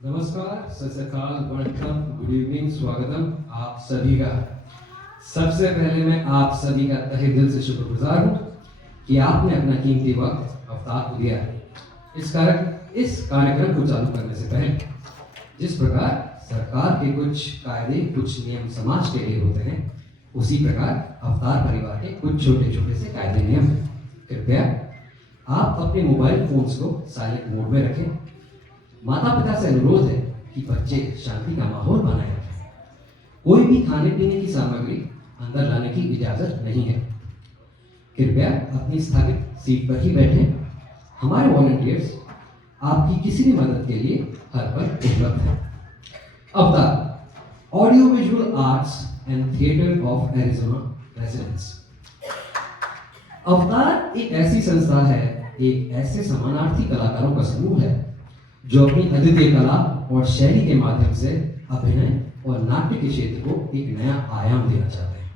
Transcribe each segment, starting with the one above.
नमस्कार, सत श्री अकाल, वणकम, गुड इवनिंग, स्वागतम आप सभी का। सबसे पहले मैं आप सभी का तहे दिल से शुक्रगुजार हूँ कि आपने अपना कीमती वक्त अवतार को दिया है। इस कार्यक्रम को चालू करने से पहले जिस प्रकार सरकार के कुछ कायदे, कुछ नियम समाज के लिए होते हैं, उसी प्रकार अवतार परिवार के कुछ छोटे छोटे से कायदे नियम हैं। कृपया आप अपने मोबाइल फोन्स को साइलेंट मोड में रखें। माता पिता से अनुरोध है कि बच्चे शांति का माहौल बनाए रखें। कोई भी खाने पीने की सामग्री अंदर लाने की इजाजत नहीं है। कृपया अपनी स्थापित सीट पर ही बैठें। हमारे वॉलंटियर्स आपकी किसी भी मदद के लिए हर पल उपलब्ध है। अवतार audio visual arts and theatre of Arizona residence. अवतार एक ऐसी संस्था है, एक ऐसे समानार्थी कलाकारों का समूह है जो अपनी अद्वितीय कला और शैली के माध्यम से अभिनय और नाट्य के क्षेत्र को एक नया आयाम देना चाहते हैं।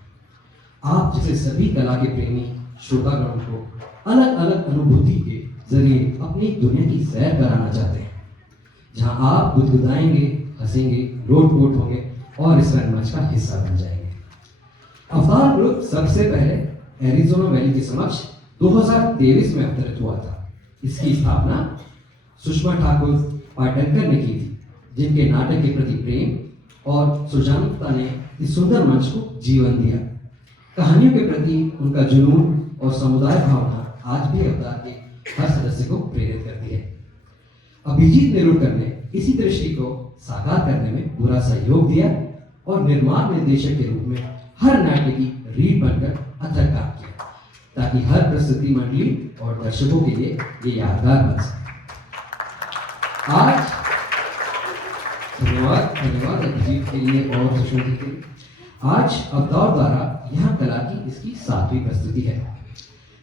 आप जैसे सभी कला के प्रेमी श्रोतागणों को अलग अलग अनुभूति के जरिए अपनी दुनिया की सैर कराना चाहते हैं, जहां आप गुदगुदाएंगे, हंसेंगे, लोटपोट होंगे और इस रंगमंच का हिस्सा बन जाएंगे। अवतार ग्रुप सबसे पहले एरिजोना वैली के समक्ष 2023 में अवतरित हुआ था। इसकी स्थापना सुषमा ठाकुर पाटनकर ने की थी, जिनके नाटक के प्रति प्रेम और सृजनता ने इस सुंदर मंच को जीवन दिया। कहानियों के प्रति उनका जुनून और समुदाय भावना आज भी अवतार के हर सदस्य को प्रेरित करती है। अभिजीत नेरुरकर ने इसी दृष्टि को साकार करने में पूरा सहयोग दिया और निर्माण निर्देशक के रूप में हर नाट्य की रीढ़ बनकर अथक काम किया, ताकि हर प्रस्तुति मंडली और दर्शकों के लिए ये यादगार बन सके। आज धन्यवाद अभिजीत के लिए और सुष्मिता के लिए। आज अवतार द्वारा यहाँ कला की इसकी 7वीं प्रस्तुति है।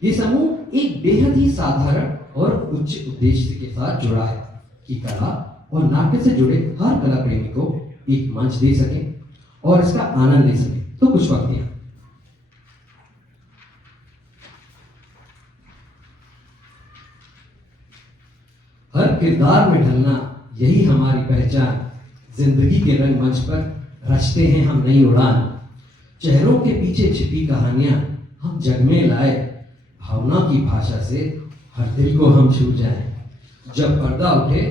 ये समूह एक बेहद ही साधारण और उच्च उद्देश्य के साथ जुड़ा है कि कला और नाट्य से जुड़े हर कला प्रेमी को एक मंच दे सके और इसका आनंद ले सके। तो कुछ वक्त दिया। हर किरदार में ढलना यही हमारी पहचान। जिंदगी के रंगमंच पर रचते हैं हम नई उड़ान। चेहरों के पीछे छिपी कहानियां हम जग में लाए। भावना की भाषा से हर दिल को हम छू जाएं। जब पर्दा उठे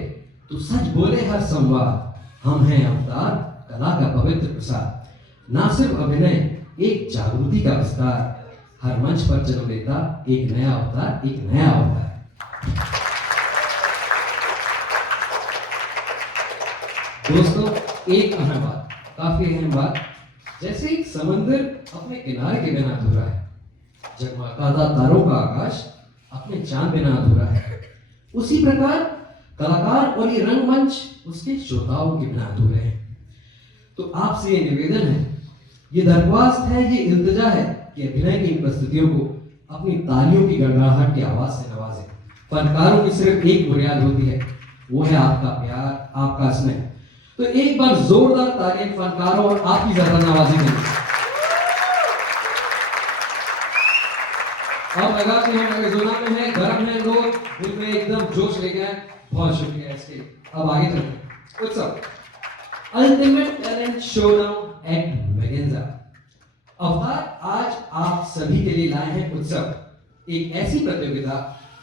तो सच बोले हर संवाद। हम हैं अवतार, कला का पवित्र प्रसाद। ना सिर्फ अभिनय, एक जागृति का विस्तार। हर मंच पर जन्म लेता एक नया अवतार, एक नया अवतार। दोस्तों, एक अहम बात, काफी अहम बात, जैसे एक समंदर अपने किनारे के बिना अधूरा है, जगमगाता तारों का आकाश अपने चांद बिना अधूरा है, उसी प्रकार कलाकार और ये रंगमंच उसके श्रोताओं के बिना अधूरे हैं। तो आपसे ये निवेदन है, ये दरख्वास्त है, ये इल्तिजा है कि अभिनय की इन प्रस्तुतियों को अपनी तालियों की गड़गड़ाहट की आवाज से नवाजें। फनकारों की सिर्फ एक बुनियाद होती है, वो है आपका प्यार, आपका स्नेह। तो एक बार जोरदार तालियां फनकारों और आपकी ज्यादा नवाजी के लिए। अब लगा कि हम एरिज़ोना में हैं, गर्म है, लोग दिल में एकदम जोश लेके आए। बहुत शुक्रिया इसके। अब आगे चलते हैं। उत्सव अल्टीमेट टैलेंट शोडाउन एट मैगेंजा। अवतार आज आप सभी के लिए लाए हैं उत्सव, एक ऐसी प्रतियोगिता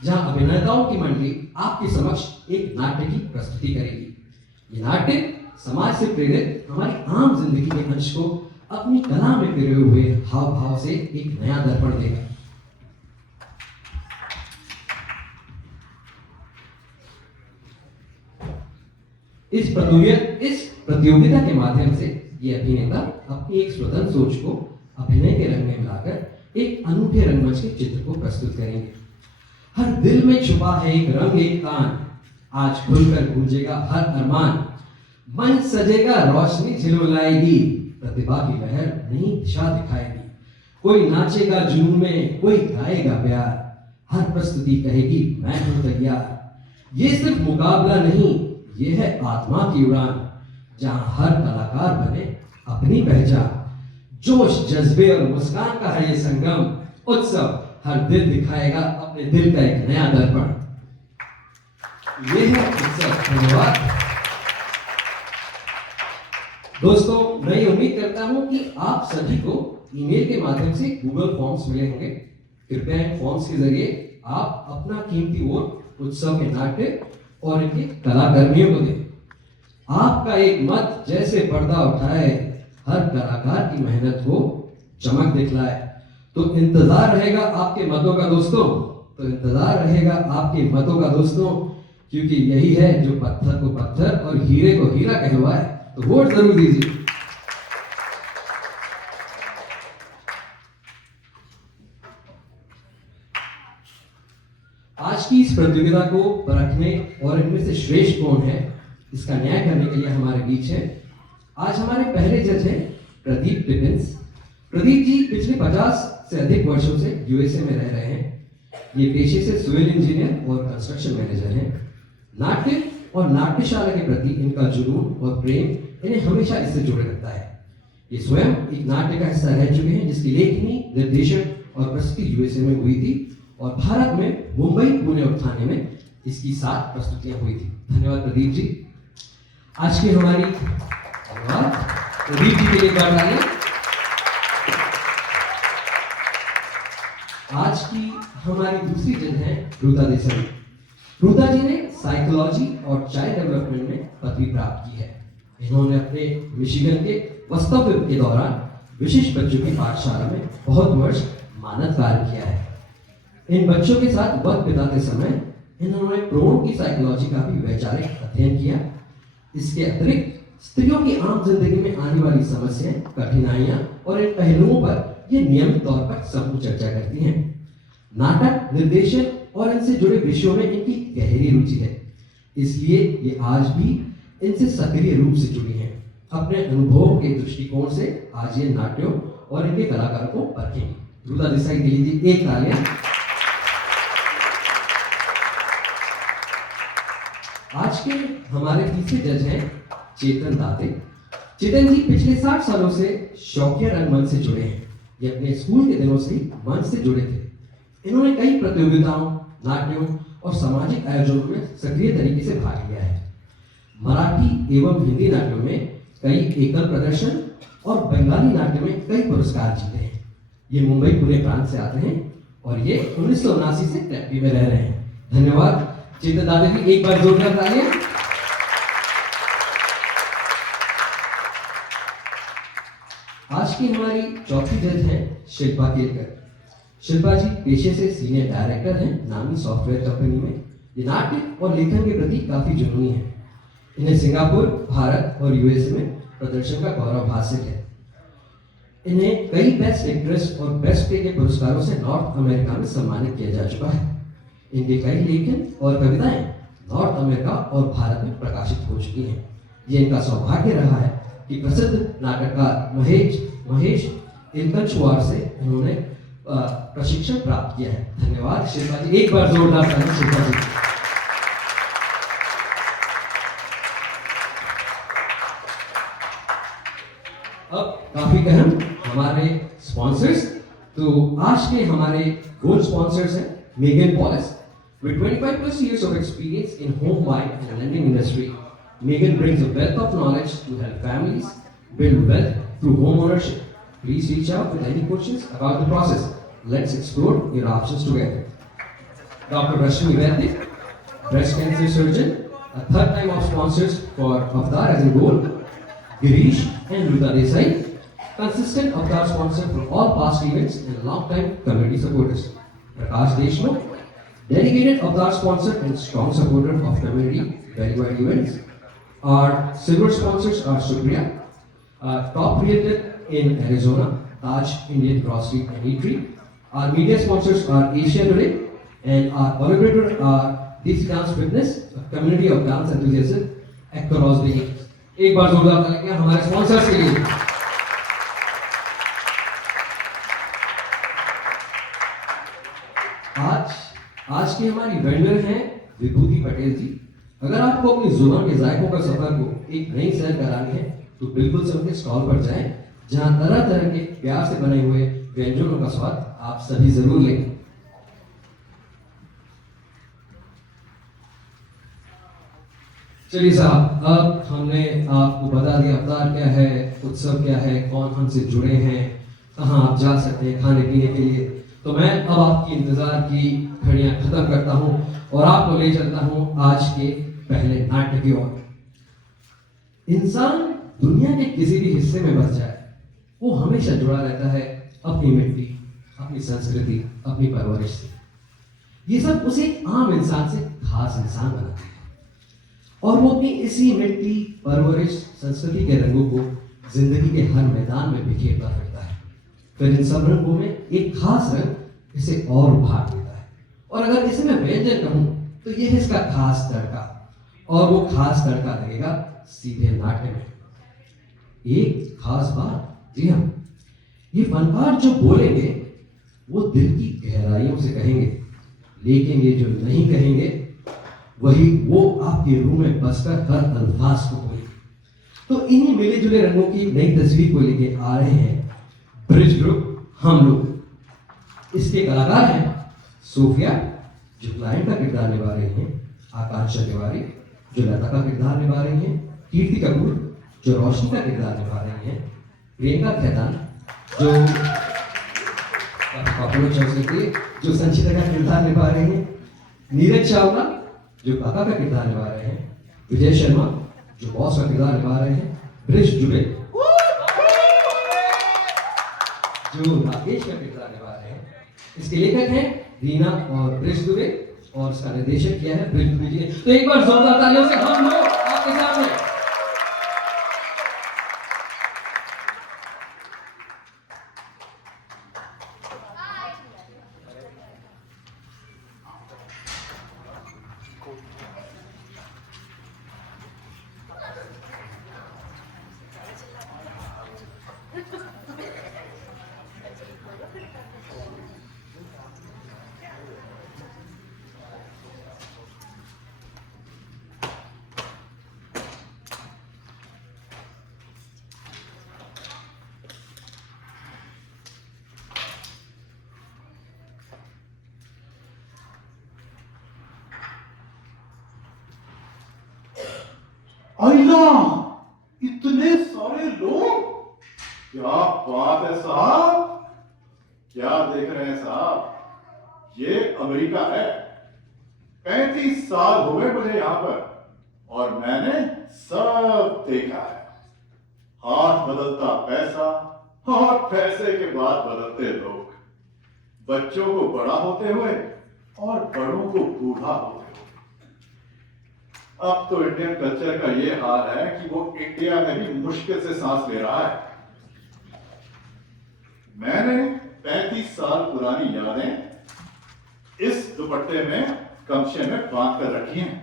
जहां अभिनेताओं की मंडली आपके समक्ष एक नाट्य की प्रस्तुति करेगी। ये नाट्य समाज से प्रेरित हमारी आम जिंदगी के अंश को अपनी कला में पिरोए हुए हाव भाव से एक नया दर्पण देगा। इस प्रतियोगिता के माध्यम से ये अभिनेता अपनी एक स्वतंत्र सोच को अभिनय के रंग में मिलाकर एक अनूठे रंगमंच के चित्र को प्रस्तुत करेंगे। हर दिल में छुपा है एक रंग, एक तान, आज खुलकर गूंजेगा हर अरमान। मंच सजेगा, रोशनी झिलमिलाएगी, प्रतिभा की लहर नई दिशा दिखाएगी। कोई नाचेगा जुनून में, कोई गाएगा प्यार, हर प्रस्तुति कहेगी मैं हूं तैयार। ये सिर्फ मुकाबला नहीं, ये है आत्मा की उड़ान, जहां हर कलाकार बने अपनी पहचान। जोश, जज्बे और मुस्कान का है ये संगम। उत्सव हर दिल दिखाएगा अपने दिल का एक नया दर्पण। ये है उत्सव। धन्यवाद। दोस्तों, मैं ये उम्मीद करता हूं कि आप सभी को ईमेल के माध्यम से गूगल फॉर्म्स मिले होंगे। कृपया इन फॉर्म्स के जरिए आप अपना कीमती वोट उत्सव के नाट्य और इनके कलाकर्मियों को दें। आपका एक मत जैसे पर्दा उठाए, हर कलाकार की मेहनत को चमक दिखलाए। तो इंतजार रहेगा आपके मतों का दोस्तों, क्योंकि यही है जो पत्थर को पत्थर और हीरे को हीरा कहलवाए। तो वोट जरूर दीजिए। आज की इस प्रतियोगिता को परखने और इनमें से श्रेष्ठ कौन है, इसका न्याय करने के लिए हमारे बीच है आज हमारे पहले जज हैं प्रदीप डिफेंस। प्रदीप जी पिछले 50 से अधिक वर्षों से यूएसए में रह रहे हैं। ये पेशे से सिविल इंजीनियर और कंस्ट्रक्शन मैनेजर हैं। नाट्य और नाट्यशाला के प्रति इनका जुनून और प्रेम इन्हें हमेशा इससे जोड़े रखता है। ये स्वयं एक नाट्य का हिस्सा रह चुके हैं जिसकी लेखनी, निर्देशन और प्रस्तुति यूएसए में हुई थी और भारत में मुंबई, पुणे और ठाणे में इसकी 7 प्रस्तुतियां हुई थी। धन्यवाद प्रदीप जी। आज की हमारी प्रदीप जी के लिए तालियां। आज की हमारी दूसरी जज है रुता देसाई। रुता जी ने साइकोलॉजी और चाइल्ड डेवलपमेंट में पदवी प्राप्त की है। इन्होंने अपने मिशिगन के वास्तव्य के दौरान विशिष्ट बच्चों की पाठशाला में बहुत वर्ष मानद कार्य किया है। इन बच्चों के साथ वक्त बिताते समय इन्होंने प्रोन की साइकोलॉजी का भी वैचारिक अध्ययन किया। इसके अतिरिक्त स्त्रियों की आम जिंदगी में आने वाली समस्याएं, कठिनाइयां और इन पहलुओं पर ये नियमित तौर पर समूह चर्चा करती हैं। नाटक, निर्देशन और इनसे जुड़े विषयों में इनकी गहरी रुचि है, इसलिए ये आज भी इनसे सक्रिय रूप से जुड़ी हैं। अपने अनुभव के दृष्टिकोण से आज ये नाट्यों और इनके कलाकारों को परखेंगे। रुता देसाई के लिए एक तालियां। आज के हमारे तीसरे जज हैं चेतन दाते। चेतन जी पिछले 60 सालों से शौकिया रंगमंच से जुड़े हैं। ये अपने स्कूल के दिनों से मंच से जुड़े थे। इन्होंने कई प्रतियोगिताओं, नाट्यों और सामाजिक आयोजनों में सक्रिय तरीके से भाग लिया है। मराठी एवं हिंदी नाट्यों में कई एकल प्रदर्शन और बंगाली नाट्य में कई पुरस्कार जीते हैं। ये मुंबई, पुणे प्रांत से आते हैं और ये 1979 से टेम्पी में रह रहे हैं। धन्यवाद चेतन दाते जी, एक बार जोरदार तालियां। आज की हमारी चौथी जज हैं शिल्पा केलकर। शिल्पा जी पेशे से सीनियर डायरेक्टर हैं नामी सॉफ्टवेयर कंपनी में। ये नाट्य और लेखन के प्रति काफी जुनूनी है। इन्हें सिंगापुर, भारत और यूएस में प्रदर्शन का गौरव हासिल है। इन्हें कई बेस्ट एक्ट्रेस और बेस्ट प्ले के पुरस्कारों से नॉर्थ अमेरिका में सम्मानित किया जा चुका है। इनके कई लेखन और कविताएं नॉर्थ अमेरिका और भारत में प्रकाशित हो चुकी हैं। ये इनका सौभाग्य रहा है कि प्रसिद्ध नाटककार महेश इलकंचवार से इन्होंने प्रशिक्षण प्राप्त किया है। धन्यवाद शिल्पा जी, एक बार जोरदार तालियां शिल्पा जी। अब काफी अहम हमारे स्पॉन्सर्स। तो आज के हमारे गोल्ड स्पॉन्सर्स हैं Megan polish. With 25+ years of experience in home buying and lending industry, Megan brings a wealth of knowledge to help families build wealth through home ownership. Please reach out with any questions about the process. Let's explore your options together. Dr. Rashmi Vaidya, breast cancer surgeon, a third time of sponsors for Avtar as in gold. Girish and Ruta Desai, consistent Avtar sponsor for all past events and long-time community supporters. Prakash Deshmukh, dedicated Avtar sponsor and strong supporter of community verified events. Our silver sponsors are Supriya, top realtor in Arizona, Taj Indian Grocery and Eatery. Our media sponsors are Asia Today, and our collaborator are Desi Dance Fitness, a community of dance enthusiasts across the years. एक बार जोरदार तालियां हमारे sponsors के लिए। आज की हमारी vendor हैं विभूति पटेल जी। अगर आपको अपनी जुबान के जायकों का सफर को एक नई सैर करानी है तो बिल्कुल से उनके स्टॉल पर जाएं, जहां तरह तरह के प्यार से बने हुए व्यंजनों का स्वाद आप सभी जरूर लें। चलिए साहब, अब हमने आपको बता दिया अवतार क्या है, उत्सव क्या है, कौन हमसे जुड़े हैं, कहाँ आप जा सकते हैं खाने पीने के लिए। तो मैं अब आपकी इंतजार की घड़ियां खत्म करता हूँ और आपको ले चलता हूँ आज के पहले नाट्य की ओर। इंसान दुनिया के किसी भी हिस्से में बस जाए, वो हमेशा जुड़ा रहता है अपनी मिट्टी, अपनी संस्कृति, अपनी परवरिश से। ये सब उसे आम इंसान से खास इंसान बनाता है और वो अपनी इसी मिट्टी, परवरिश, संस्कृति के रंगों को जिंदगी के हर मैदान में बिखेरता फिरता है। फिर इन सब रंगों में एक खास रंग इसे और उभार देता है। और अगर इसे मैं व्यंजन कहूं तो ये है इसका खास तड़का, और वो खास तड़का लगेगा सीधे नाट्य में। एक खास बात, जी हाँ, ये फनकार जो बोलेंगे वो दिल की गहराइयों से कहेंगे, लेकिन ये जो नहीं कहेंगे वही वो आपके रूह में बसकर हर अल्फाज को बोलेंगे। तो इन्हीं मिले जुले रंगों की नई तस्वीर को लेके आ रहे हैं ब्रिज ग्रुप हम लोग। इसके कलाकार हैं सोफिया, जो क्लाइंट का किरदार निभा रही हैं, आकांक्षा तिवारी, जो लता का किरदार निभा रही हैं, कीर्ति कपूर, जो रोशनी का किरदार निभा रही हैं, प्रियंका खेतान, जो जो संचिता का किरदार निभा रही हैं, नीरज चावला, जो काका का किरदार निभा रहे हैं, विजय शर्मा, जो बॉस का किरदार निभा रहे हैं, ब्रिज दुबे, जो राकेश का किरदार निभा रहे हैं। इसके लेखक हैं रीना और ब्रिज दुबे, और इसका निर्देशक किया है ब्रिज दुबे जी ने। तो एक बार जोरदार तालियों से हम लोग आपके सामने। आइला, इतने सारे लोग, क्या बात है साहब। क्या देख रहे हैं साहब, ये अमेरिका है। 35 साल हो गए मुझे यहां पर, और मैंने सब देखा है। हाथ बदलता पैसा और पैसे के बाद बदलते लोग, बच्चों को बड़ा होते हुए और बड़ों को बूढ़ा होते हुए। अब तो इंडियन कल्चर का ये हाल है कि वो इंडिया में भी मुश्किल से सांस ले रहा है। मैंने 35 साल पुरानी यादें इस दुपट्टे में गमछे में बांध कर रखी हैं,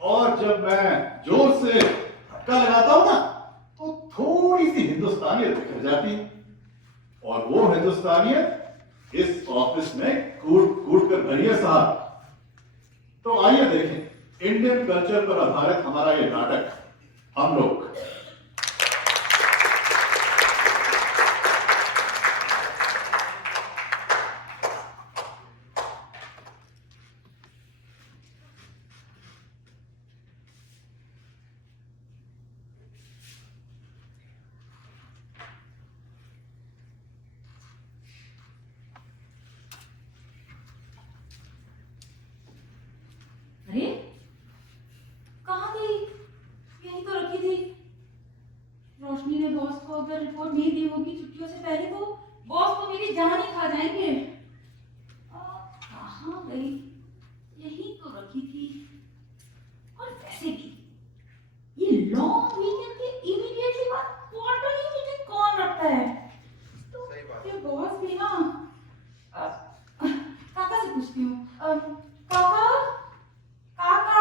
और जब मैं जोर से धक्का लगाता हूं ना, तो थोड़ी सी हिंदुस्तानियत बिखर जाती है, और वो हिंदुस्तानियत इस ऑफिस में कूट कूट कर भरी है साहब। तो आइए देखें इंडियन कल्चर पर आधारित हमारा ये नाटक हम लोग। अरे कहाँ गई? यहीं तो रखी थी। रोशनी ने बॉस को अगर रिपोर्ट नहीं दी होगी छुट्टियों से पहले, तो बॉस तो मेरी जान ही खा जाएंगे। कहाँ गई? यहीं तो रखी थी। और वैसे भी ये लॉन्ग वीकेंड के इमीडिएटली बाद क्वार्टरली मीटिंग कौन रखता है? तो ये बॉस भी ना, काका से पूछती हूँ। काका, काका।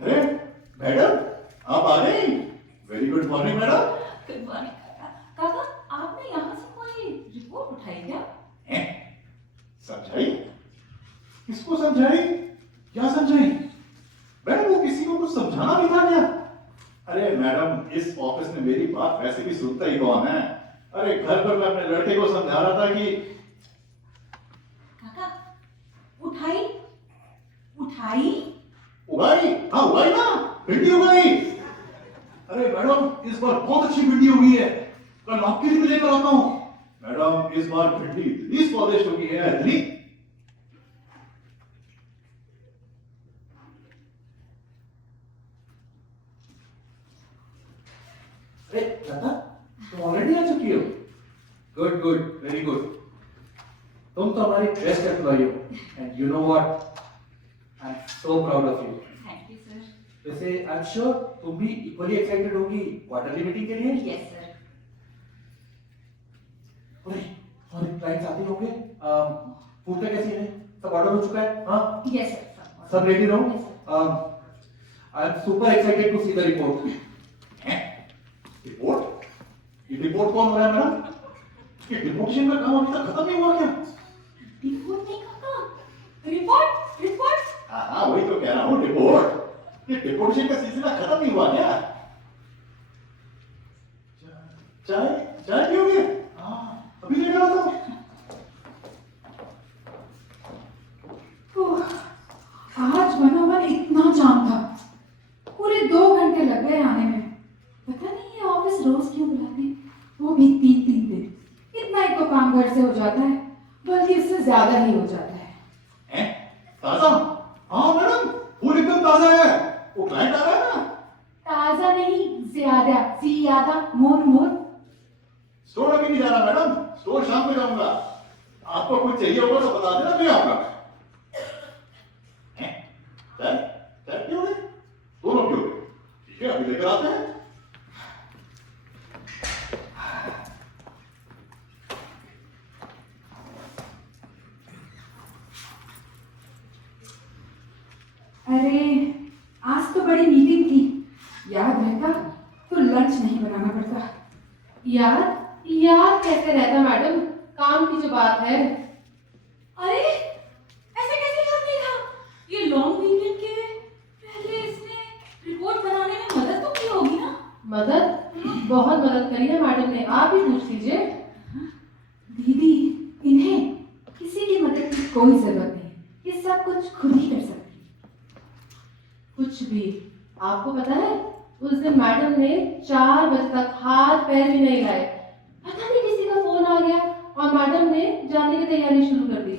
अरे मैडम, आप आ गई। Very good morning madam. Good morning काका। काका, आपने यहाँ से कोई रिपोर्ट उठाई क्या? समझाई? किसको समझाई? क्या समझाई? मैडम वो किसी को कुछ समझाना नहीं था क्या? अरे मैडम, इस ऑफिस में मेरी बात वैसे भी सुनता ही कौन है। अरे घर पर मैं अपने लड़के को समझा रहा था कि काका, उठाई उठाई उगाई हाँ हुआ ही ना, भिंडी हो गई। अरे मैडम इस बार बहुत अच्छी भिंडी हो गई है, कल आपके लिए भी लेकर आता हूँ। मैडम इस बार भिंडी इतनी स्वादिष्ट हो गई है इतनी। अरे लता तुम ऑलरेडी आ चुकी हो? Good good very good. तुम तो हमारी बेस्ट एम्प्लॉई हो and you know what, I am so proud of you. Thank you sir. वैसे आई एम श्योर तुम भी इक्वली एक्साइटेड होगी क्वार्टरली मीटिंग के लिए। Yes sir. अरे हमारे क्लाइंट्स आते होंगे, फूड का कैसे है, सब ऑर्डर हो चुका है? हाँ यस सर। सब रेडी रहो। Yes, sir. I am super excited to see the report. Report? ये रिपोर्ट कौन हो रहा है मैडम? ये डिपोजिशन का काम अभी तक खत्म नहीं हुआ क्या? रिपोर्ट नहीं खत्म। Report report. हाँ वही तो कह रहा हूँ, रिपोर्ट। ये डिपोजिशन का सिलसिला खत्म नहीं हुआ क्या? चाय चाय पियोगे? हाँ अभी लेकर आता हूँ। आज मनोमन इतना जाम था, पूरे 2 घंटे लग गए आने में। पता नहीं ये ऑफिस रोज क्यों बुलाते हैं, वो भी 3-3 दिन। इतना ही तो काम घर से हो जाता है, बल्कि इससे ज्यादा ही हो जाता है। ताजा? हाँ मैडम फूल एकदम ताजा है। वो क्लाइंट आ रहा है ना? ताजा नहीं, ज्यादा मोर मोर। स्टोर अभी नहीं जा रहा मैडम, स्टोर शाम को जाऊंगा। आपको कुछ चाहिए होगा तो बता देना, मैं आऊंगा। चाय चाय पियोगे? दोनों पियोगे? ठीक है अभी लेकर आते हैं। अरे आज तो बड़ी मीटिंग थी, याद रहता तो लंच नहीं बनाना पड़ता। याद कैसे रहता मैडम, काम की जो बात है। अरे ऐसे कैसे याद नहीं था? ये लॉन्ग वीकेंड के पहले इसने रिपोर्ट बनाने में मदद तो की होगी ना? बहुत मदद करी है मैडम ने, आप ही पूछ लीजिए। दीदी, इन्हें किसी की मदद की कोई जरूरत नहीं, ये सब कुछ खुद ही कर सकती। कुछ भी। आपको पता है उस दिन मैडम ने 4 बजे तक हाथ पैर भी नहीं लाए, पता नहीं किसी का फोन आ गया और मैडम ने जाने की तैयारी शुरू कर दी।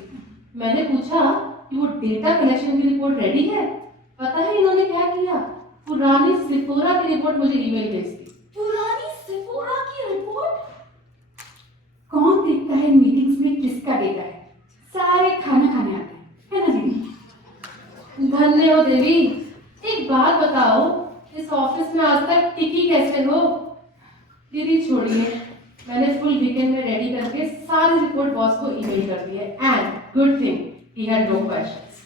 मैंने पूछा कि वो डेटा कलेक्शन की रिपोर्ट रेडी है। पता है इन्होंने क्या किया? पुरानी सिफोरा की रिपोर्ट मुझे ईमेल भेज दी। पुरानी सिफोरा की रिपोर्ट? कौन देखता है मीटिंग्स में किसका डेटा है, सारे खाना खाने आते हैं, है ना दीदी? धन्य हो देवी। एक बात बताओ, इस ऑफिस में आज तक टिकी कैसे हो? दीदी छोड़िए, मैंने फुल वीकेंड में रेडी करके सारी रिपोर्ट बॉस को ईमेल कर दी है and good thing he had no questions.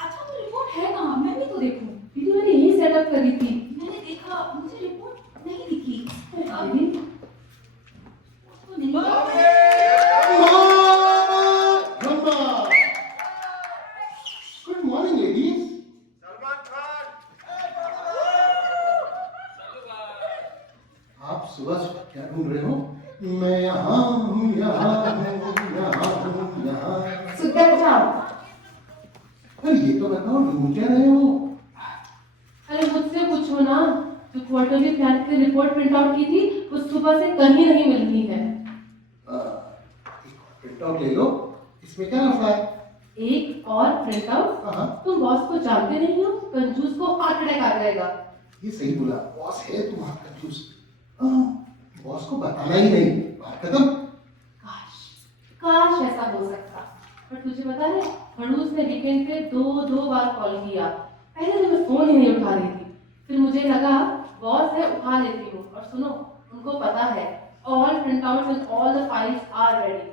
अच्छा तो रिपोर्ट है कहाँ? मैं भी तो देखूं। दीदी मैंने यही सेटअप करी थी। मैंने देखा, मुझे रिपोर्ट नहीं दिखी। दीदी तो नहीं गुड मॉर्निंग लेडीज। आप सुबह सुबह क्या ढूंढ रहे हो? मैं यहाँ हूँ, यहाँ हूँ, यहाँ हूँ, यहाँ। सुधर जाओ। अरे ये तो बताओ ढूंढ क्या रहे हो? अरे मुझसे पूछो ना, जो क्वार्टरली प्लान की रिपोर्ट प्रिंट आउट की थी वो सुबह से कहीं नहीं मिल रही है। प्रिंट आउट ले लो, इसमें क्या लफड़ा है? एक और प्रिंट आउट? हाँ तुम बॉस को जानते नहीं हो, कंजूस को हार्ट अटैक आ जाएगा। ये सही बोला, बॉस है तुम्हारा कंजूस। बॉस को बताना ही नहीं, बात खत्म। काश ऐसा हो सकता। पर तुझे पता है खड़ूस ने वीकेंड पे 2 बार कॉल किया। पहले तो मैं फोन ही नहीं उठा रही थी, फिर मुझे लगा बॉस है उठा लेती हूँ। और सुनो, उनको पता है all printouts and all the files are ready.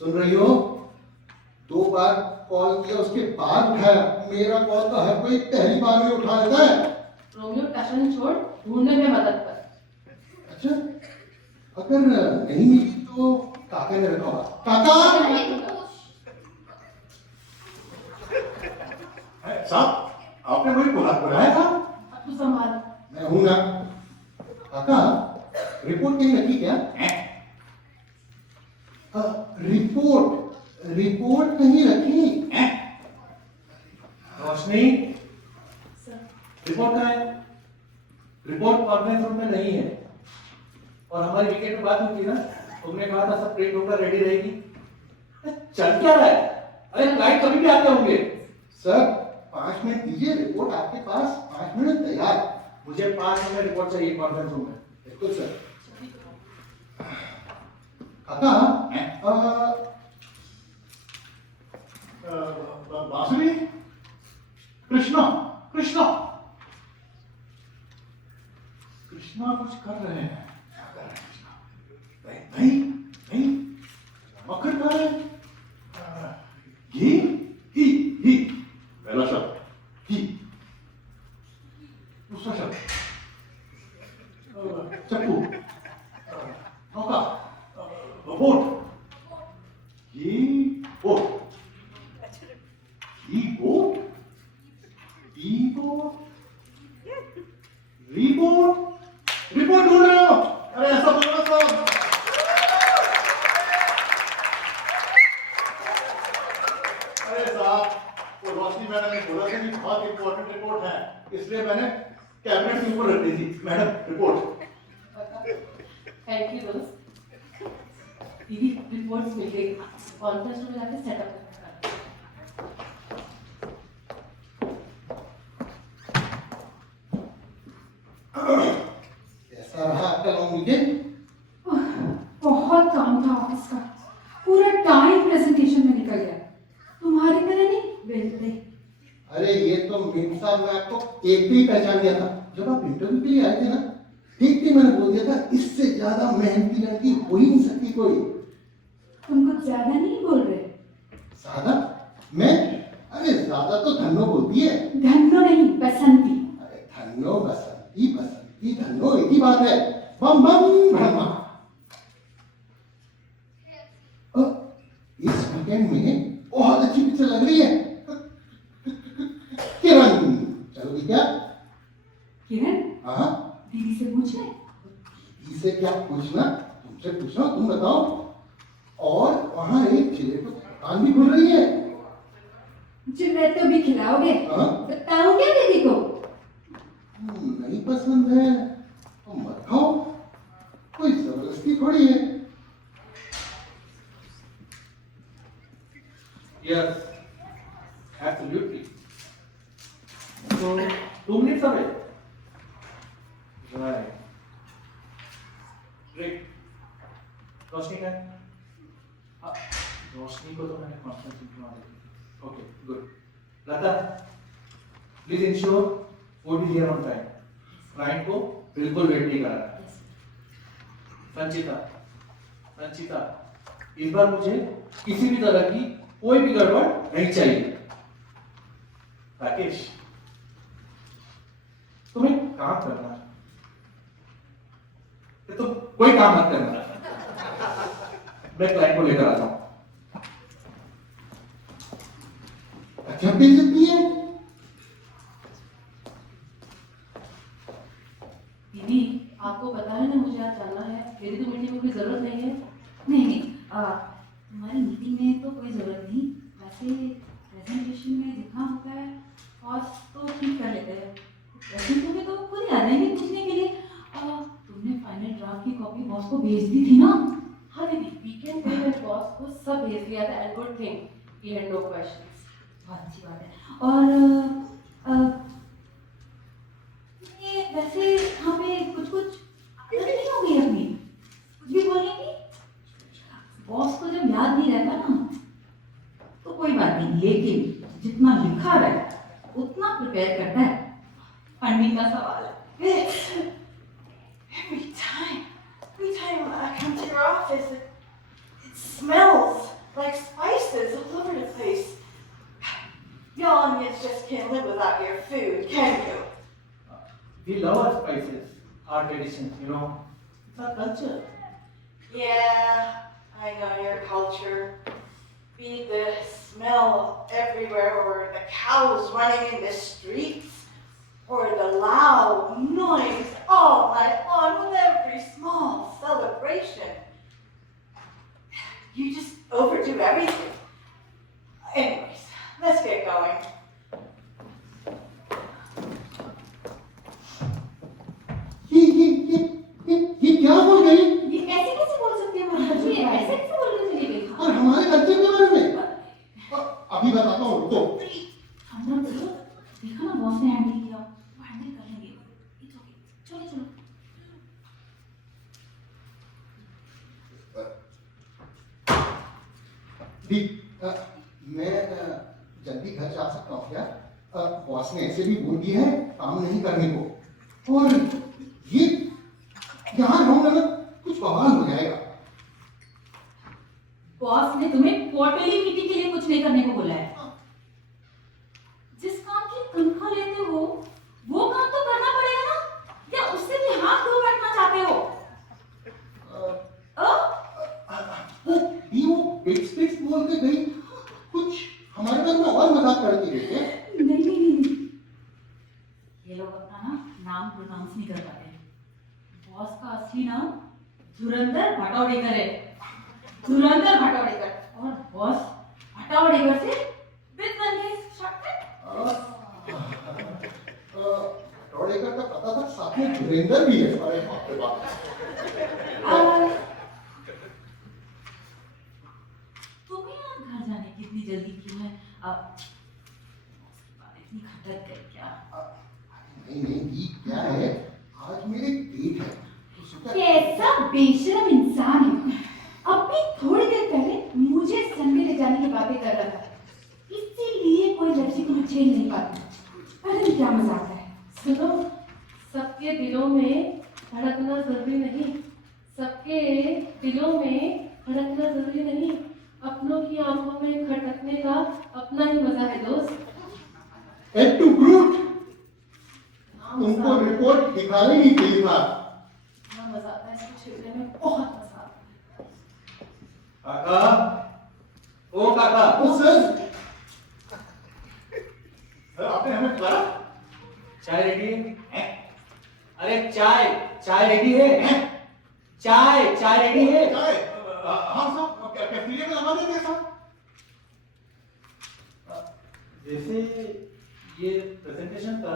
सुन रही हो? 2 बार कॉल किया उसके बाद उठाया। मेरा कॉल तो हर कोई पहली बार में उठा लेता है। रोमियो टशन छोड़, ढूंढने में मदद कर। अच्छा अगर नहीं मिली तो काका ने रखा होगा। काका साहब, आपने वही बुलाया था? अब तू संभाल। मैं हूं ना। काका रिपोर्ट कहीं रखी क्या? रिपोर्ट कहीं रखी? रोशनी रिपोर्ट कहाँ है? रिपोर्ट कॉन्फ्रेंस रूम में नहीं है। और हमारी वीकेंड में बात हुई थी ना, तुमने कहा था सब प्रिंट होकर रेडी रहेगी। चल क्या रहा है? अरे क्लाइंट कभी भी आते होंगे। सर 5 मिनट दीजिए, रिपोर्ट आपके पास 5 मिनट तैयार। मुझे 5 मिनट में रिपोर्ट चाहिए कॉन्फ्रेंस रूम में। बिल्कुल सर। काका बांसुरी, कृष्णा कृष्णा कृष्णा कुछ कर रहे हैं। क्या कर रहे हैं कृष्णा? नहीं नहीं, मक्खन खा रहे हैं। घी ही पहला शब्द घी, दूसरा शब्द चक्कू, नौका, बोट, घी बोट, घी बोट, रिपोर्ट ढूंढ रहे हो? अरे ऐसा बोलो साहब। अरे साहब, वो रोशनी मैडम ने बोला था कि बहुत इंपॉर्टेंट रिपोर्ट है, इसलिए मैंने कैबिनेट के ऊपर रख दी थी। Madam report. थैंक यू दोस्त। दीदी रिपोर्ट्स मिल गई, कॉन्फ्रेंस रूम में जाके सेटअप करना। कैसा रहा आपका लॉन्ग वीकेंड? बहुत काम था ऑफिस का, पूरा टाइम प्रेजेंटेशन में निकल गया। तुम्हारी तरह नहीं बेलते। अरे ये तो मीम साहब, मैं आपको एक भी पहचान गया था जब आप इंटरव्यू के लिए आए थे ना। देखते मैंने बोल दिया था इससे ज्यादा मेहनती लड़की हो ही नहीं सकती कोई। तुम कुछ ज्यादा नहीं बोल रहे। ज्यादा? मैं? अरे ज्यादा तो धन्नो बोलती है। धन्नो नहीं, बसंती। अरे धन्नो बसंती, बसंती धन्नो एक ही बात है। बम बम ब्रह्मा। इस वीकेंड में बहुत अच्छी पिक्चर लग रही है। किरण चलोगी क्या? किरण हाँ, दीदी से पूछ ले। दीदी से क्या पूछना, तुमसे पूछना, तुम बताओ। और वहाँ एक चिल्ले तो दुकान भी खुल रही है। जिलेटो भी खिलाओगे? हाँ? बताओ क्या दीदी को? नहीं पसंद है तो मत खाओ, कोई जबरदस्ती थोड़ी है। Yes, absolutely. So 2 minutes away. Right. Great. रोशनी का? हाँ, रोशनी को तो मैंने कॉन्फ्रेंस में बुला दिया। Okay, good. Lata, please ensure food is here on time. Client को बिल्कुल वेट नहीं कराना। संचिता, इस बार मुझे किसी भी तरह की कोई भी गड़बड़ नहीं चाहिए। राकेश, तुम्हें काम करना है, तो कोई काम मत करना। मैं क्लाइंट को लेकर आता हूं। अच्छा बेइज्जती है। दीदी आपको पता है ना मुझे आज जाना है, मेरी तो मीटिंग में कोई जरूरत नहीं है। नहीं तुम्हारी मीटिंग में तो कोई जरूरत नहीं। वैसे प्रेजेंटेशन में जितना होता है कॉस्ट तो ठीक कर लेते हैं। वैसे तुम्हें तो खुद ही आ जाएंगे पूछने के लिए। तुमने फाइनल ड्राफ्ट की कॉपी बॉस को भेज दी थी ना? हाँ दीदी, वीकेंड पे मैंने बॉस को सब भेज दिया था and good thing he had no questions. बहुत अच्छी बात है। और ये वैसे यहाँ पे कुछ नहीं होगी अपनी, कुछ भी बोलेंगी। बॉस को जब याद नहीं रहता ना तो कोई बात नहीं, लेकिन जितना लिखा रहे उतना प्रिपेयर करता है। फंडिंग का सवाल है। Every time I come to your office, it smells like spices all over the place. Y'all onions just can't live without your food, can you? We love our spices, our traditions, you know. It's our culture. Yeah, I know your culture. Be the smell everywhere, or the cows running in the streets, or the loud noise all night long with every small celebration. You just overdo everything. Anyways, let's get going. Boss ने handle किया, वो handle कर लेंगे। It's okay, चलो चलो। दी, मैं जल्दी घर जा सकता हूँ क्या? बॉस ने ऐसे भी बोल दिया है काम नहीं करने को, और ये यहाँ रहूंगा ना कुछ बवाल हो जाएगा। बॉस ने तुम्हें क्वार्टरली मीटिंग के लिए कुछ नहीं करने को बोला है। जिस काम की तनख्वाह लेते हो वो काम तो करना पड़ेगा ना, या उससे भी हाथ धो बैठना चाहते हो? वो पिक्स बोल के गई, कुछ हमारे बारे में और मजाक करती रही है। नहीं, ये लोग अपना ना नाम प्रोनाउंस नहीं कर पाते। बॉस का असली नाम धुरंधर भटौड़ेकर है, धुरंधर भटौड़ेकर। और बॉस भटौड़ेकर से विद बन गए शॉर्टकट। टोड़ेकर का पता था, साथ में धुरेंद्र भी है। अरे बाप रे बाप। तुम्हें यहाँ घर जाने की इतनी जल्दी क्यों है? इतनी खटक गई क्या? नहीं, ये क्या है, आज मेरी डेट है तो सोचा कैसा बेशरम इंसान है। अभी थोड़ी देर पहले मुझे संडे ले जाने की बातें कर रहा था, इसीलिए कोई लड़की को छेड़ नहीं पाती। अरे क्या मजाक है। सुनो, सबके दिलों में धड़कना जरूरी नहीं, सबके दिलों में धड़कना जरूरी नहीं, अपनों की आंखों में खटकने का अपना ही मजा है दोस्त। एड टू ब्रूट, तुमको रिपोर्ट दिखाने नहीं चाहिए था। हाँ, मजा आता है इसको छेड़ने में, बहुत मजा आता है। काका, ओ काका। ओ सर, सर आपने हमें बुलाया? चाय रेडी है? अरे चाय रेडी है? चाय रेडी है? चाय? हाँ साहब, कैफेटेरिया में लगा देते साहब। जैसे ये प्रेजेंटेशन का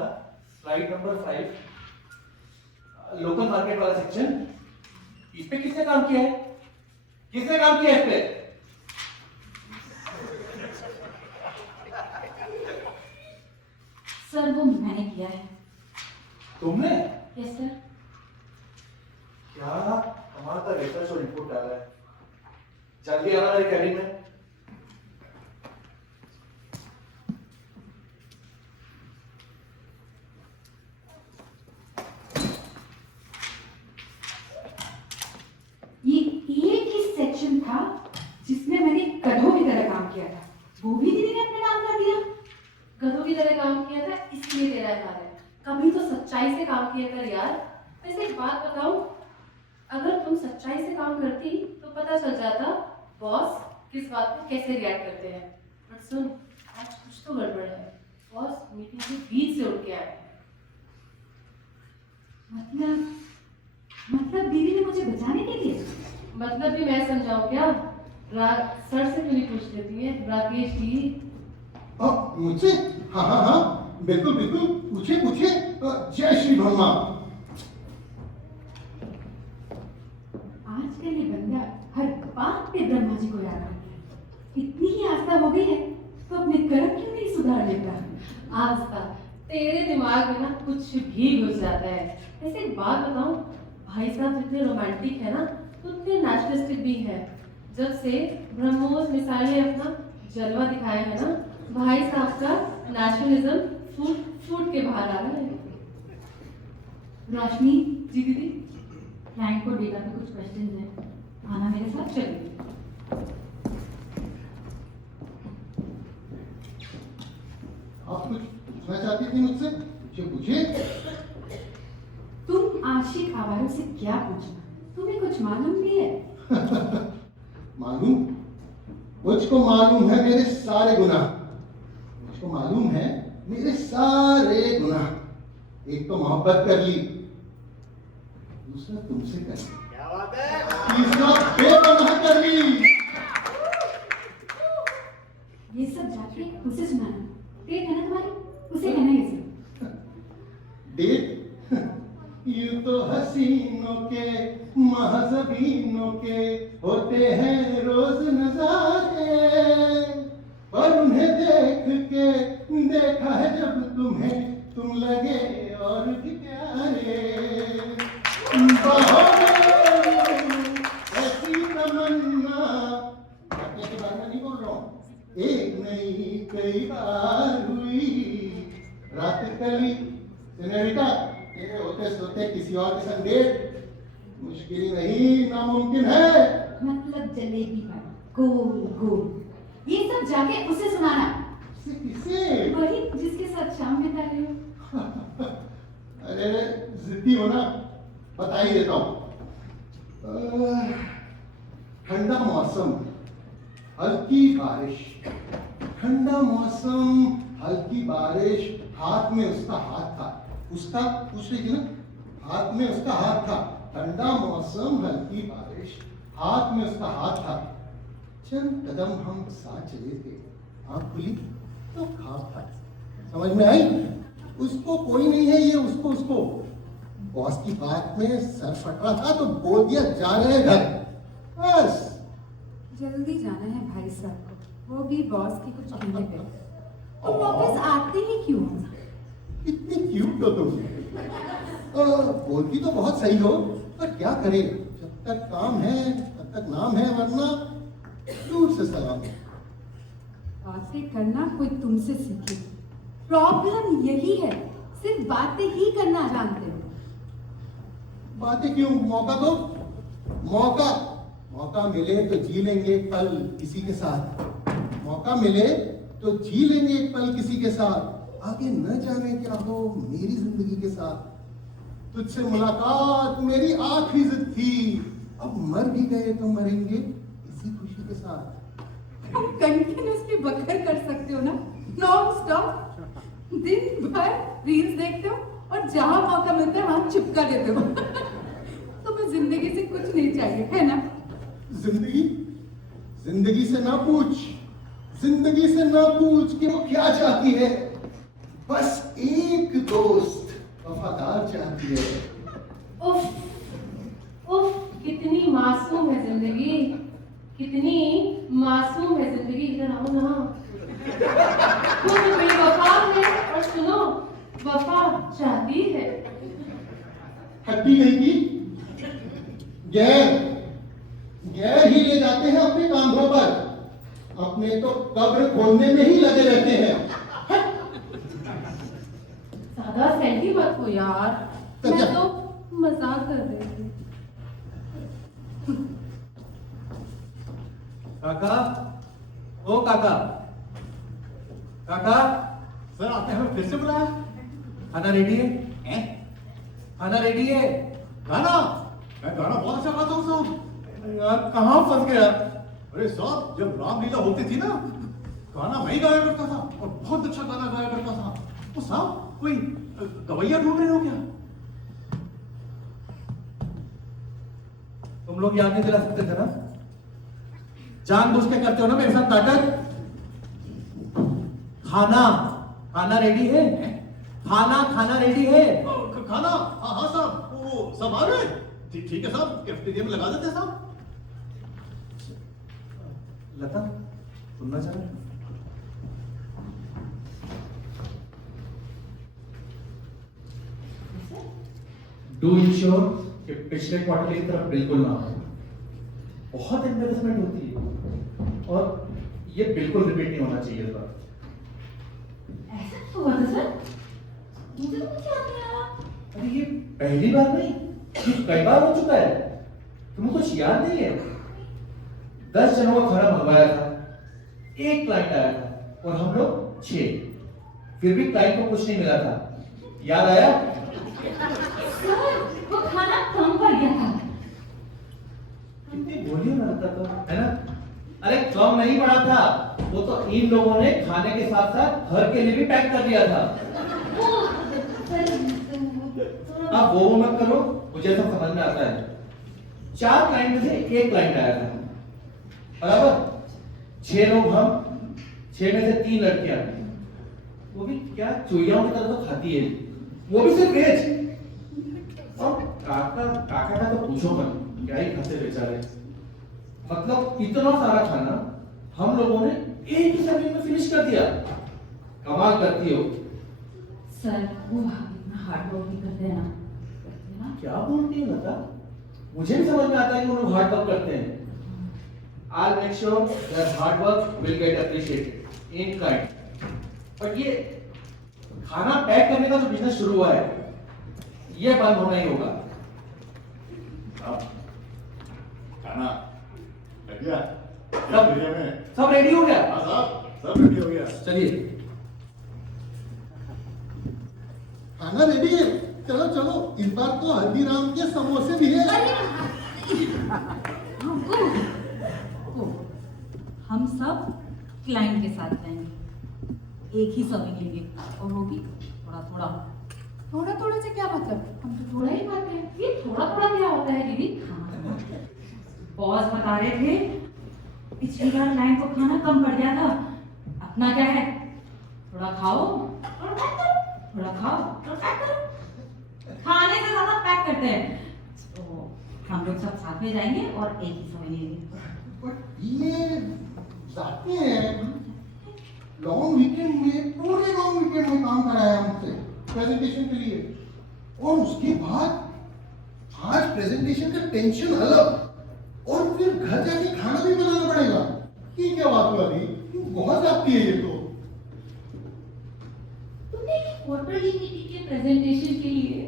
स्लाइड नंबर 5, लोकल मार्केट वाला सेक्शन, इस पे किसने काम किया है? किसने काम किया है इस पे? सर वो मैंने किया है। तुमने? Yes sir. क्या हमारा तो रिसर्च और रिपोर्ट डाला है। जल्दी आना मेरे कैबिन में। ये एक ही सेक्शन था जिसमें मैंने गधों की तरह काम किया था, वो भी दीदी ने अपने नाम कर दिया। गधों की तरह काम किया था इसलिए तेरा हाल है। कभी तो सच्चाई से काम किया कर यार। वैसे एक बात बताऊं, अगर तुम सच्चाई से काम करती तो पता चल जाता बॉस किस बात पे कैसे रिएक्ट करते हैं। बट सुन, आज कुछ तो गड़बड़ है। बॉस मीटिंग के बीच से उठ के आए हैं। मतलब दीदी ने मुझे बचाने के लिए? मतलब भी मैं समझाऊं क्या? सर से क्यों नहीं पूछ लेती है राकेश जी? मुझसे? हाँ, बिल्कुल बिल्कुल, पूछिए। जय श्री ब्रह्मा। आजकल ये बंदा हर बात पे ब्रह्मा जी को याद रखता है। इतनी ही आस्था हो गई है तो अपने कर्म क्यों नहीं सुधार लेता? आस्था, तेरे दिमाग में ना कुछ भी घुस जाता है। ऐसे एक बात बताऊं, भाई साहब जितने रोमांटिक है ना उतने नेशनलिस्टिक भी है। जब से ब्रह्मोस मिसाइल ने अपना जलवा दिखाया है ना, भाई साहब का नेशनलिज्म फूट के बाहर आ रहा है। रोशनी जी दीदी। क्लाइंट को डेटा पे कुछ क्वेश्चंस हैं, आना मेरे साथ। चलिए। आप कुछ पूछना चाहती थी मुझसे? पूछिए। तुम आशिक आवारों से क्या पूछना, तुम्हें कुछ मालूम भी है? मालूम? मुझको मालूम है मेरे सारे गुनाह। मुझको मालूम है मेरे सारे गुनाह। एक तो मोहब्बत कर ली, दूसरा तुमसे कर ली, क्या बात है? तीसरा बेपनाह कर ली। ये सब जाके उसे सुनाना। डेट है ना तुम्हारी, उसे कहना ये सब। डेट? यूं तो हसीनों के महज़बीनों के होते हैं रोज नजारे, पर उन्हें देख के देखा है जब तुम्हें लगे और भी प्यारे, ऐसी तमन्ना, अपने के बारे में नहीं बोल रहा हूँ, एक नहीं कई बार हुई, रात कली सेनोरिटा तेरे होते सोते किसी और के संग डेट मुश्किल नहीं नामुमकिन है। मतलब जलेबी में गोल गोल, ये सब जाके उसे सुनाना। किसे? वही जिसके साथ शाम बिता रहे हो। अरे जिद्दी हो ना, बता ही देता हूँ। ठंडा मौसम, हल्की बारिश, ठंडा मौसम, हल्की बारिश, हाथ में उसका हाथ था, उसका पूछ रही थी ना, हाथ में उसका हाथ था, ठंडा मौसम, हल्की बारिश, हाथ में उसका हाथ था, चंद कदम हम साथ चले थे, आँख खुली तो खास था, समझ में आई? उसको कोई नहीं है, ये उसको उसको। बॉस की बात में सर फट रहा था तो बोल दिया जा रहे हैं घर, बस। जल्दी जाना है भाई साहब को, वो भी बॉस की कुछ कहने पे। और वापस आते ही क्यों? इतनी क्यूट हो तुम। बोलती तो बहुत सही हो, पर क्या करें, जब तक काम है तब तक नाम है, वरना दूर से सलाम। बातें करना कोई तुमसे सीखे, प्रॉब्लम यही है, सिर्फ बातें ही करना जानते हो। बातें क्यों, मौका दो, मौका मौका मिले तो जी लेंगे एक पल किसी के साथ, मौका मिले तो जी लेंगे एक पल किसी के साथ, आगे न जाने क्या हो मेरी जिंदगी के साथ। तुझसे मुलाकात मेरी आखिरी जिद थी, अब मर भी गए तो मरेंगे इसी खुशी के साथ। तुम कंटिन्यूअसली बकर कर सकते हो ना, नॉन स्टॉप, दिन भर रील्स देखते हो और जहां मौका मिलता है वहां चिपका देते हो। तुम्हें जिंदगी से कुछ नहीं चाहिए, है ना? जिंदगी, जिंदगी से ना पूछ, जिंदगी से ना पूछ कि वो क्या चाहती है, बस एक दोस्त वफादार चाहती है। उफ, उफ, कितनी मासूम है जिंदगी, कितनी मासूम है जिंदगी। इधर आओ ना, खुद बेवफा है और सुनो वफा चाहती है। हड्डी नहीं की, गैर गैर ही ले जाते हैं अपने कांधों पर, अपने तो कब्र खोलने में ही लगे रहते हैं। ज्यादा सैंडी मत हो यार, तो मैं जा। तो मजाक कर रही थी। काका, ओ काका, काका, सर आपने हमें फिर से बुलाया? खाना रेडी है? हैं? खाना रेडी है? गाना? मैं गाना बहुत अच्छा गाता हूँ साहब। यार कहाँ फंस गया? अरे साहब, जब रामलीला होती थी ना, गाना मैं ही गाया करता था और बहुत अच्छा गाना गाया करता था। वो साहब कोई गवैया ढूंढ रहे हो क्या? तुम लोग याद नहीं दिला सकते थे ना? जानबूझ के करते हो ना मेरे साथ नाटक। खाना, खाना रेडी है? खाना, खाना रेडी है? खाना? हाँ हाँ साहब, वो सब आ रहे हैं। ठीक है साहब, कैफेटेरिया में लगा देते हैं साहब। लता, सुनना चाह रहे? डू इंश्योर कि पिछले क्वार्टर की तरफ बिल्कुल ना हो। बहुत एम्बेरसमेंट होती है और ये बिल्कुल रिपीट नहीं होना चाहिए इस बार। ऐसा हुआ था सर? मुझे तो कुछ याद नहीं आ रहा। अरे ये पहली बार नहीं, ये कई बार हो चुका है। तुम्हें कुछ याद नहीं है? 10 जनों का खाना मंगवाया था, एक क्लाइंट आया था और हम लोग 6, फिर भी क्लाइंट को कुछ नहीं मिला था। याद आया? सर, वो खाना कम पड़ गया था। कितनी बोलियो ना लगता तो, है ना? अरे कम नहीं पड़ा था, वो तो इन लोगों ने खाने के साथ साथ घर के लिए भी पैक कर दिया था। आप वो मत करो, मुझे सब समझ में आता है। 4 क्लाइंट में से एक क्लाइंट आया था, बराबर? 6 लोग हम, 6 में से 3 लड़कियां, वो भी क्या चुईयाओं की तरह तो खाती है, वो भी सिर्फ वेज। और काका का तो पूछो मत, क्या ही खाते बेचारे। मतलब इतना सारा खाना हम लोगों ने एक ही समय में फिनिश कर दिया। कमाल करती हो। सर वो इतना हार्ड वर्क नहीं करते हैं ना क्या बोलती है लता? मुझे भी समझ में आता है कि वो लोग हार्ड वर्क करते हैं। I'll make sure their hard work will get appreciated in kind. But ये खाना पैक करने का जो बिजनेस शुरू हुआ है, ये बंद होना ही होगा। साहब, खाना लग गया? सब एरिया में? सब रेडी हो गया? हाँ साहब, सब रेडी हो गया। चलिए। खाना रेडी है, चलो चलो, इस बार तो हल्दीराम के समोसे भी है। हम सब क्लाइंट के साथ जाएंगे, एक ही सर्विंग लेंगे और वो भी थोड़ा थोड़ा। थोड़ा थोड़ा से क्या मतलब, हम तो थोड़ा ही खाते हैं। ये थोड़ा थोड़ा क्या होता है दीदी? बॉस बता रहे थे पिछली बार क्लाइंट को खाना कम पड़ गया था, अपना क्या है, थोड़ा खाओ और पैक करो, थोड़ा खाओ और पैक करो। खाने से ज्यादा पैक करते हैं। तो हम लोग सब साथ में जाएंगे और एक ही समय लेंगे। बट ये जाते हैं लॉन्ग वीकेंड में, पूरे लॉन्ग वीकेंड में काम कराया हमसे प्रेजेंटेशन के लिए, और उसके बाद आज प्रेजेंटेशन का टेंशन अलग, और फिर घर जाके खाना भी बनाना पड़ेगा। ये क्या बात हुआ अभी? बहुत जाती है ये तो। तुमने क्वार्टरली मीटिंग के प्रेजेंटेशन के लिए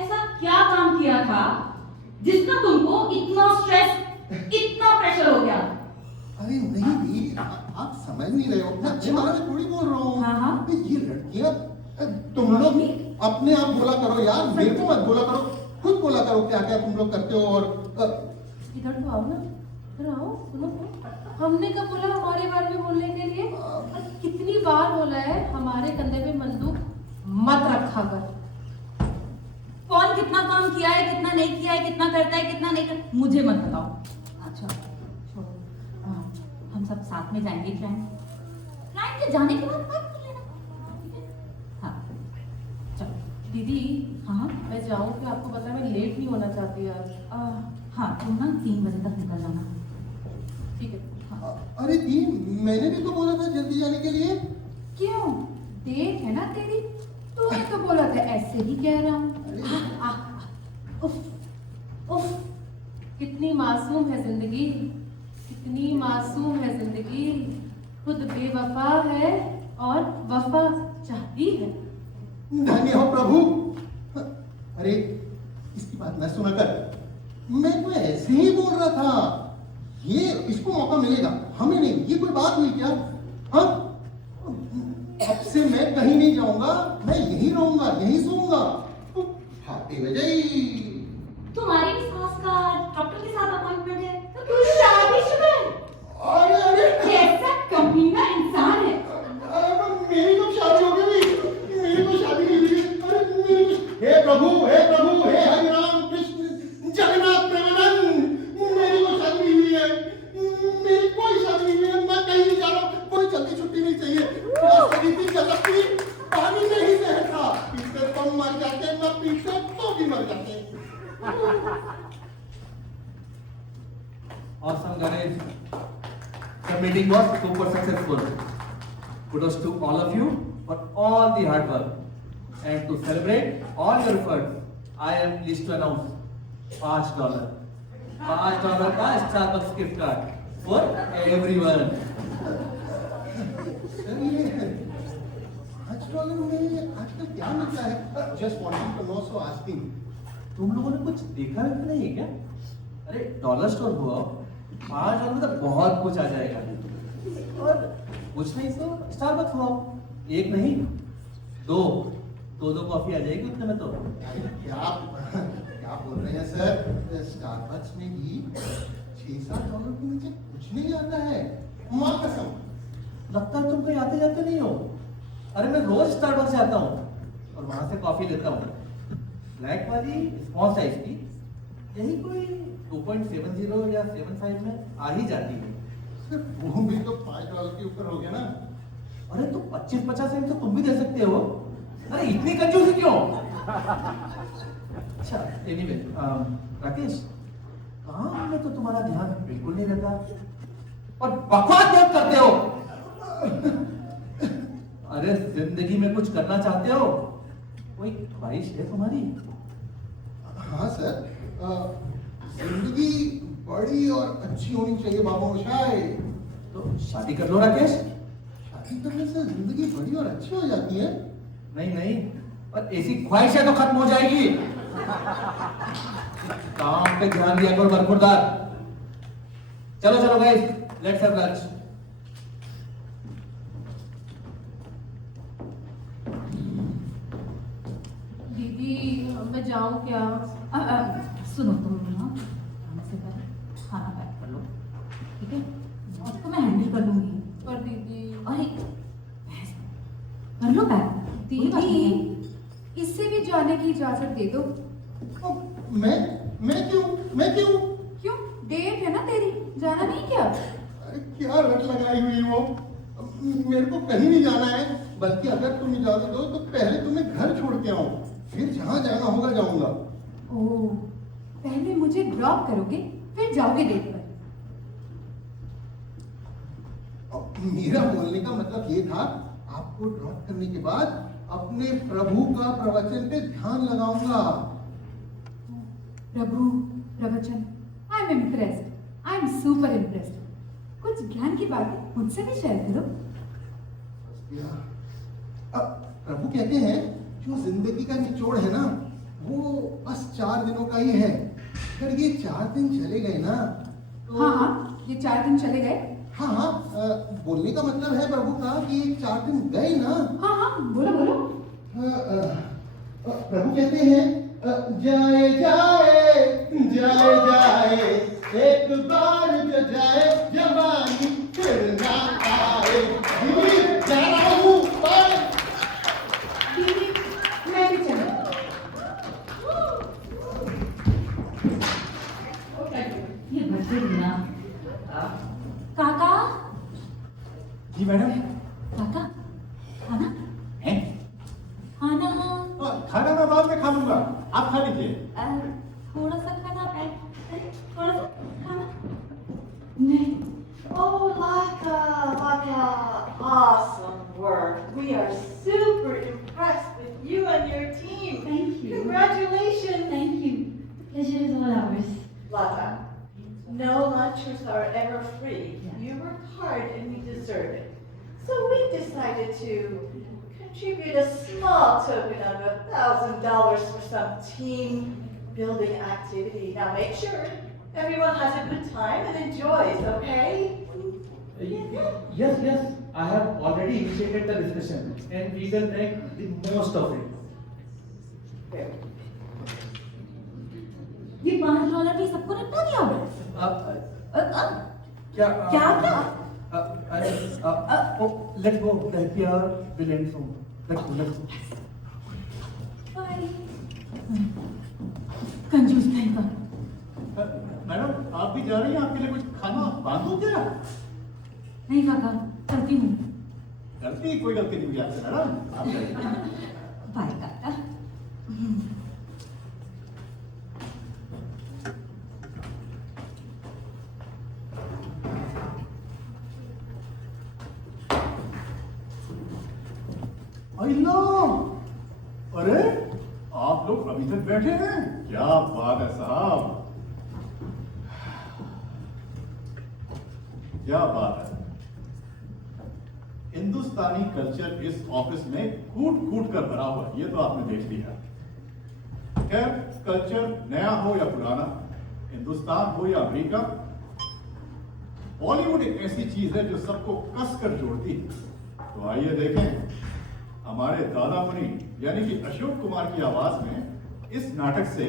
ऐसा क्या काम किया था जिसका तुमको इतना स्ट्रेस, इतना प्रेशर हो गया? अरे नहीं दी, आप समझ नहीं रहे हो, मैं अच्छे मारे में थोड़ी बोल रहा हूँ। हाँ, हाँ। ये लड़कियां, तुम लोग अपने आप बोला करो यार, मेरे को मत बोला करो, खुद बोला करो क्या क्या तुम लोग करते हो। और इधर तो आओ ना, इधर आओ, सुनो। हमने कब बोला हमारे बारे में बोलने के लिए? और कितनी बार बोला है हमारे कंधे पे बंदूक मत रखा कर। कौन कितना काम किया है, कितना नहीं किया है, कितना करता है, कितना नहीं कर, मुझे मत बताओ। अच्छा छोड़ो, हम सब साथ में जाएंगे क्लाइंट के जाने के बाद बात कर लेना, ठीक है? हाँ चलो। दीदी, हाँ मैं जाऊँ कि आपको पता है मैं लेट नहीं होना चाहती आज। हाँ तुम ना 3 बजे तक निकल जाना। ठीक है। हाँ। अरे दी, मैंने भी तो बोला था जल्दी जाने के लिए। क्यों? देख है ना तेरी, तूने तो बोला था, ऐसे ही कह रहा हूँ। उफ उफ, कितनी मासूम है जिंदगी, कितनी मासूम है जिंदगी। खुद बेवफा है और वफा चाहती है। धन्य हो प्रभु। अरे इसकी बात न सुना कर, मैं तो ऐसे ही बोल रहा था, ये इसको मौका मिलेगा, हमें नहीं। ये कोई बात हुई क्या? हाँ, अब से मैं कहीं नहीं जाऊंगा, मैं यहीं रहूंगा, यहीं सोऊंगा। हैप्पी विजय। तुम्हारी भी सास का डॉक्टर के साथ अपॉइंटमेंट है, तो तू शादीशुदा है। अरे अरे कैसा कमीना इंसान है। मेरी तो शादी हो गई, मेरी तो शादी नहीं हुई। अरे मेरी तो, हे प्रभु, हे प्रभु, हे हरि राम कृष्ण जगन्नाथ प्रेमानंद, मेरी तो शादी नहीं हुई है, मेरी कोई शादी नहीं हुई है। मैं कहीं नहीं जा रहा हूँ, कोई जल्दी छुट्टी नहीं चाहिए। रास्ते की जलती पानी में ही सहता, पीते तो मर जाते, न पीते तो भी मर जाते। Awesome guys, the meeting was super successful. Kudos to all of you for all the hard work, and to celebrate all your efforts, I am pleased to announce $5 का Starbucks gift card for everyone. Sir ये $5 में आजकल क्या मिलता है? Just wanting to know, so asking. तुम लोगों ने कुछ देखा है कि नहीं है क्या? अरे डॉलर स्टोर हुआ, $5 में तो बहुत कुछ आ जाएगा। और कुछ नहीं तो स्टारबक्स हुआ, एक नहीं दो कॉफी आ जाएगी उतने में तो। क्या बोल रहे हैं सर? स्टारबक्स में भी $6-7 के नीचे कुछ नहीं आता है, माँ कसम। लगता है तुम कहीं आते जाते नहीं हो। अरे मैं रोज स्टारबक्स जाता हूँ और वहां से कॉफी लेता हूँ, ब्लैक वाली स्मॉल साइज की, यही कोई 2.70 या 75 में आ ही जाती है। सर वो भी तो $5 के ऊपर हो गया ना। अरे तो 25-50 सेंट तो तुम भी दे सकते हो। अरे इतनी कंजूसी क्यों? अच्छा एनीवे, राकेश, काम में तो तुम्हारा ध्यान बिल्कुल नहीं रहता और बकवास बहुत करते हो। अरे जिंदगी में कुछ करना चाहते हो? कोई ख्वाहिश है तुम्हारी? हाँ सर, जिंदगी बड़ी और अच्छी होनी चाहिए बाबू मोशाय। तो शादी कर लो राकेश। शादी करने से जिंदगी बड़ी और अच्छी हो जाती है? नहीं नहीं, पर ऐसी ख्वाहिशें तो खत्म हो जाएगी। काम पे ध्यान दिया करो बरखुरदार। चलो चलो गाइस, लेट्स हैव लंच। दीदी मैं जाऊँ क्या? सुनो तुम ना, खाने से पहले खाना पैक कर लो, ठीक है? और तो मैं हैंडल कर लूंगी। पर दीदी अरे कर लो पैक, कोई बात नहीं है। दीदी इससे भी जाने की इजाजत दे दो। मैं क्यों? क्यों? डेट है ना तेरी, जाना नहीं क्या? अरे क्या रट लगाई हुई वो। मेरे को कहीं नहीं जाना है, बल्कि अगर तुम इजाजत दो तो पहले तुम्हें घर छोड़ के आऊं, फिर जहां जाना होगा जाऊंगा। ओह, पहले मुझे ड्रॉप करोगे फिर जाओगे डेट पर? मेरा बोलने का मतलब ये था, आपको ड्रॉप करने के बाद अपने प्रभु का प्रवचन पे ध्यान लगाऊंगा। प्रभु प्रवचन, I am impressed, I am super impressed. कुछ ज्ञान की बातें मुझसे भी शेयर करो। अब प्रभु कहते हैं जो जिंदगी का निचोड़ है ना, वो बस 4 दिनों का ही है। अगर ये 4 दिन चले गए ना तो हाँ, ये 4 दिन चले गए। हाँ, बोलने का मतलब है प्रभु का कि ये 4 दिन गए ना। हाँ, बोलो। प्रभु कहते हैं जाए एक बार जो जाए जवानी फिर ना आए। जा रहा हूँ, बाय। दीदी मैं भी चलूं। ये बच्चे भी ना। काका, जी मैडम। काका, खाना हैं? खाना खाना मैं बाद में खा लूंगा, आप खा लीजिए। थोड़ा सा खाना पैक, थोड़ा सा खाना। नहीं, Oh, Laka, awesome work. We are super impressed with you and your team. Thank you. Congratulations. Thank you. Pleasure is all ours. Laka, no lunches are ever free. Yeah. You worked hard and you deserve it. So we decided to contribute a small token of $1,000 for some team building activity. Now make sure everyone has a good time and enjoys, okay? Yes, I have already initiated the discussion and we will make the most of it. ये $5 भी सबको निपटा दिया होगा। क्या? Let's go. The happy hour will end soon. Let's go. Bye. कंजूस नहीं का। मैडम आप भी जा रही हैं, आपके लिए कुछ खाना बांधू क्या? नहीं काका, करती हूँ। गलती कोई गलती नहीं हुई आपसे मैडम, आप जाइए। बाय काका। अरे आप लोग अभी तक बैठे हैं, क्या बात है साहब, क्या बात है। हिंदुस्तानी कल्चर इस ऑफिस में कूट कूट कर भरा हुआ, ये तो आपने देख लिया। खैर, कल्चर नया हो या पुराना, हिंदुस्तान हो या अमेरिका, बॉलीवुड एक ऐसी चीज है जो सबको कसकर जोड़ती है। तो आइए देखें हमारे दादा मुनि यानी कि अशोक कुमार की आवाज में इस नाटक से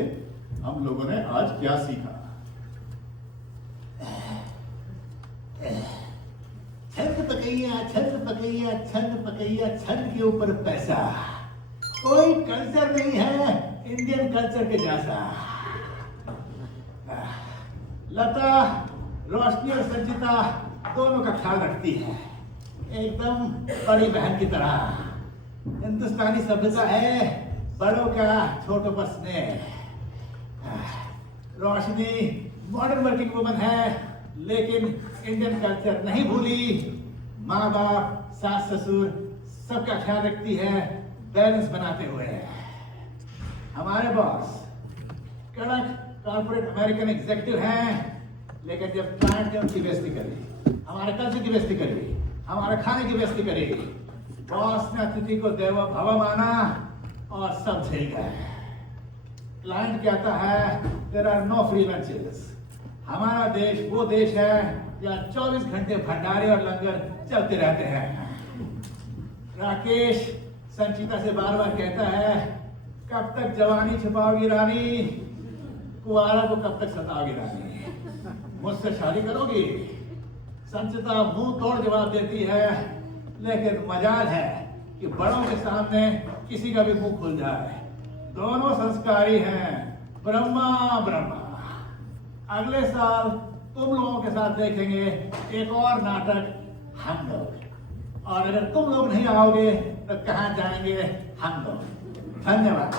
हम लोगों ने आज क्या सीखा। छत पकैया छत के ऊपर पैसा, कोई कल्चर नहीं है इंडियन कल्चर के जैसा। लता रोशनी और संचिता दोनों का ख्याल रखती है, एकदम बड़ी बहन की तरह। हिंदुस्तानी सभ्यता है बड़ों का छोटों पर स्नेह। रोशनी मॉडर्न वर्किंग वुमन है, लेकिन इंडियन कल्चर नहीं भूली। माँ बाप, सास ससुर सबका ख्याल रखती है, बैलेंस बनाते हुए। हमारे बॉस कड़क कॉर्पोरेट अमेरिकन एग्जीक्यूटिव हैं, लेकिन जब क्लाइंट ने उनकी बेइज्जती करी, हमारे कल्चर की बेइज्जती करी, हमारे खाने की बेइज्जती करी, बॉस ने अतिथि को देवो भव माना और सब झेल गए। क्लाइंट कहता है there are no free lunches. हमारा देश वो देश है जहाँ 24 घंटे भंडारे और लंगर चलते रहते हैं। राकेश संचिता से बार बार कहता है, कब तक जवानी छुपाओगी रानी, कुआरा को कब तक सताओगी रानी, मुझसे शादी करोगी? संचिता मुंह तोड़ जवाब देती है, लेकिन मजाल है कि बड़ों के सामने किसी का भी मुंह खुल जाए। दोनों संस्कारी हैं, ब्रह्मा ब्रह्मा। अगले साल तुम लोगों के साथ देखेंगे एक और नाटक हम लोग, और अगर तुम लोग नहीं आओगे तो कहाँ जाएंगे हम लोग। धन्यवाद।